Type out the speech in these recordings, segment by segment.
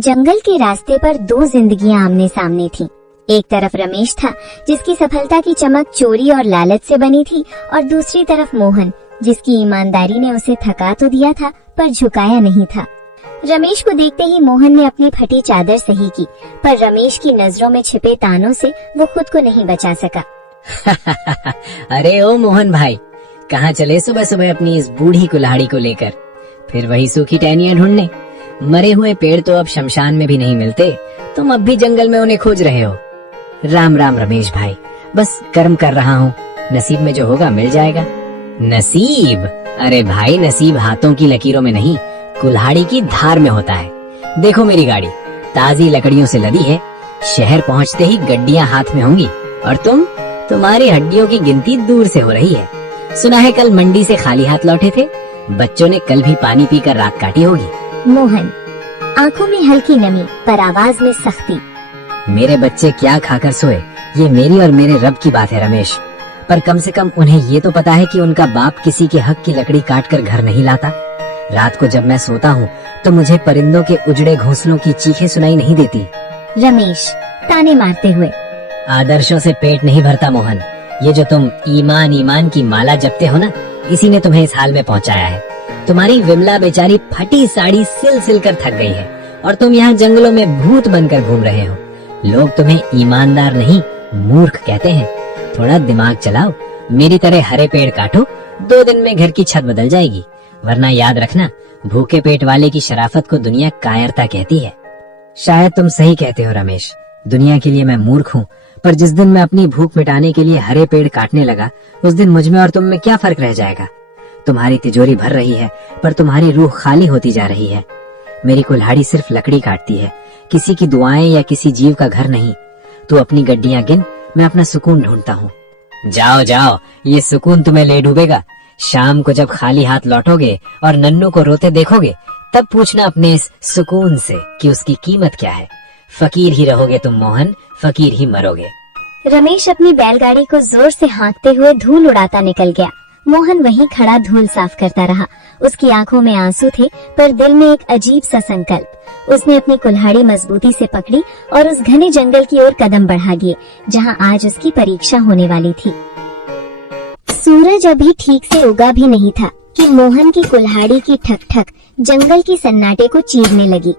जंगल के रास्ते पर दो जिंदगियां आमने सामने थीं। एक तरफ रमेश था, जिसकी सफलता की चमक चोरी और लालच से बनी थी, और दूसरी तरफ मोहन, जिसकी ईमानदारी ने उसे थका तो दिया था पर झुकाया नहीं था। रमेश को देखते ही मोहन ने अपनी फटी चादर सही की, पर रमेश की नजरों में छिपे तानों से वो खुद को नहीं बचा सका। अरे ओ मोहन भाई, कहाँ चले सुबह सुबह अपनी इस बूढ़ी कुल्हाड़ी को लेकर? फिर वही सूखी टहनियां ढूंढने? मरे हुए पेड़ तो अब शमशान में भी नहीं मिलते, तुम अब भी जंगल में उन्हें खोज रहे हो। राम राम रमेश भाई, बस कर्म कर रहा हूँ, नसीब में जो होगा मिल जाएगा। नसीब? अरे भाई, नसीब हाथों की लकीरों में नहीं, कुल्हाड़ी की धार में होता है। देखो मेरी गाड़ी ताजी लकड़ियों से लदी है, शहर पहुँचते ही गड्डियाँ हाथ में होंगी, और तुम्हारी हड्डियों की गिनती दूर से हो रही है। सुना है कल मंडी से खाली हाथ लौटे थे, बच्चों ने कल भी पानी पीकर रात काटी होगी। मोहन, आंखों में हल्की नमी पर आवाज में सख्ती। मेरे बच्चे क्या खाकर सोए, ये मेरी और मेरे रब की बात है रमेश, पर कम से कम उन्हें ये तो पता है कि उनका बाप किसी के हक की लकड़ी काट कर घर नहीं लाता। रात को जब मैं सोता हूँ तो मुझे परिंदों के उजड़े घोंसलों की चीखें सुनाई नहीं देती। रमेश ताने मारते हुए। आदर्शों से पेट नहीं भरता मोहन, ये जो तुम ईमान ईमान की माला जपते हो ना, इसी ने तुम्हें इस हाल में पहुंचाया है। तुम्हारी विमला बेचारी फटी साड़ी सिल सिल कर थक गई है, और तुम यहाँ जंगलों में भूत बनकर घूम रहे हो। लोग तुम्हें ईमानदार नहीं, मूर्ख कहते हैं। थोड़ा दिमाग चलाओ, मेरी तरह हरे पेड़ काटो, 2 दिन में घर की छत बदल जाएगी। वरना याद रखना, भूखे पेट वाले की शराफत को दुनिया कायरता कहती है। शायद तुम सही कहते हो रमेश, दुनिया के लिए मैं मूर्ख हूँ, पर जिस दिन मैं अपनी भूख मिटाने के लिए हरे पेड़ काटने लगा, उस दिन मुझ में और तुम में क्या फर्क रह जाएगा? तुम्हारी तिजोरी भर रही है, पर तुम्हारी रूह खाली होती जा रही है। मेरी कुल्हाड़ी सिर्फ लकड़ी काटती है, किसी की दुआएं या किसी जीव का घर नहीं। तू अपनी गड्डियां गिन, मैं अपना सुकून ढूंढता हूँ। जाओ जाओ, ये सुकून तुम्हें ले डूबेगा। शाम को जब खाली हाथ लौटोगे और नन्नू को रोते देखोगे, तब पूछना अपने इस सुकून से कि उसकी कीमत क्या है। फकीर ही रहोगे तुम मोहन, फकीर ही मरोगे। रमेश अपनी बैलगाड़ी को जोर से हाँकते हुए धूल उड़ाता निकल गया। मोहन वहीं खड़ा धूल साफ करता रहा। उसकी आंखों में आंसू थे, पर दिल में एक अजीब सा संकल्प। उसने अपनी कुल्हाड़ी मजबूती से पकड़ी और उस घने जंगल की ओर कदम बढ़ा दिए, जहां आज उसकी परीक्षा होने वाली थी। सूरज अभी ठीक से उगा भी नहीं था कि मोहन की कुल्हाड़ी की ठक ठक जंगल की सन्नाटे को चीरने लगी।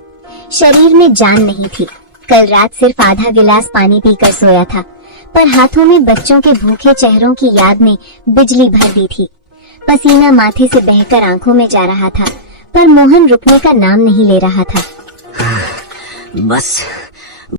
शरीर में जान नहीं थी। कल रात सिर्फ आधा गिलास पानी पीकर सोया था, पर हाथों में बच्चों के भूखे चेहरों की याद ने बिजली भर दी थी। पसीना माथे से बहकर आंखों में जा रहा था, पर मोहन रुकने का नाम नहीं ले रहा था। बस